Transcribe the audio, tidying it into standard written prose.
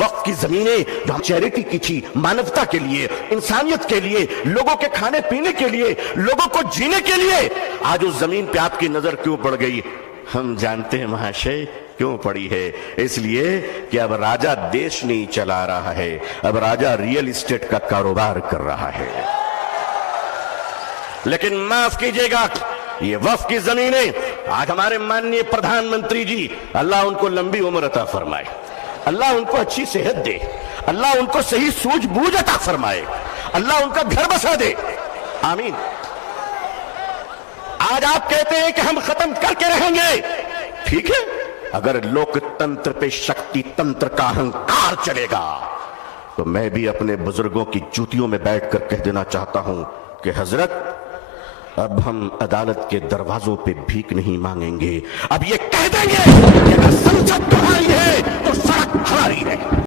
وقف کی زمینیں جو چیریٹی کی تھی، مانوتا کے لیے، انسانیت کے لیے، لوگوں کے کھانے پینے کے لیے، لوگوں کو جینے کے لیے، آج اس زمین پہ آپ کی نظر کیوں پڑ گئی؟ ہم جانتے ہیں مہاشے کیوں پڑی ہے۔ اس لیے کہ اب راجہ دیش نہیں چلا رہا ہے، اب راجہ ریئل اسٹیٹ کا کاروبار کر رہا ہے۔ لیکن معاف کیجئے گا، یہ وقف کی زمینیں آج ہمارے ماننی پردھان منتری جی، اللہ ان کو لمبی عمر عطا فرمائے، اللہ ان کو اچھی صحت دے، اللہ ان کو صحیح سوجھ بوجھ عطا فرمائے، اللہ ان کا گھر بسا دے، آمین۔ آج آپ کہتے ہیں کہ ہم ختم کر کے رہیں گے، ٹھیک ہے، اگر لوک تنتر پہ شکتی تنتر کا اہنکار چلے گا تو میں بھی اپنے بزرگوں کی جوتیوں میں بیٹھ کر کہہ دینا چاہتا ہوں کہ حضرت اب ہم عدالت کے دروازوں پہ بھیک نہیں مانگیں گے، اب یہ کہہ دیں گے کہ اگر سنسد تمہاری ہے تو سڑک ہماری ہے۔